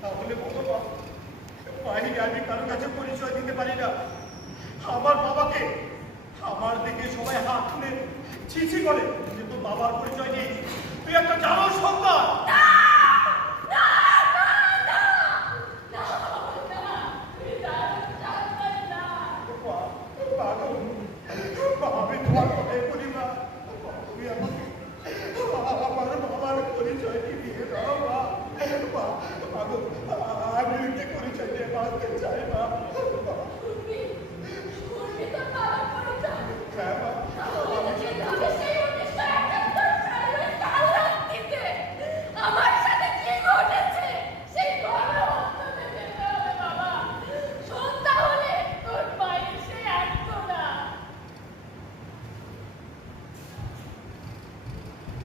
তাহলে বলো মা, বাইরে আমি কারো কাছে পরিচয় দিতে পারি না। আমার বাবাকে আমার দিকে সবাই হাত তুলে ছি ছি করে, কিন্তু বাবার পরিচয়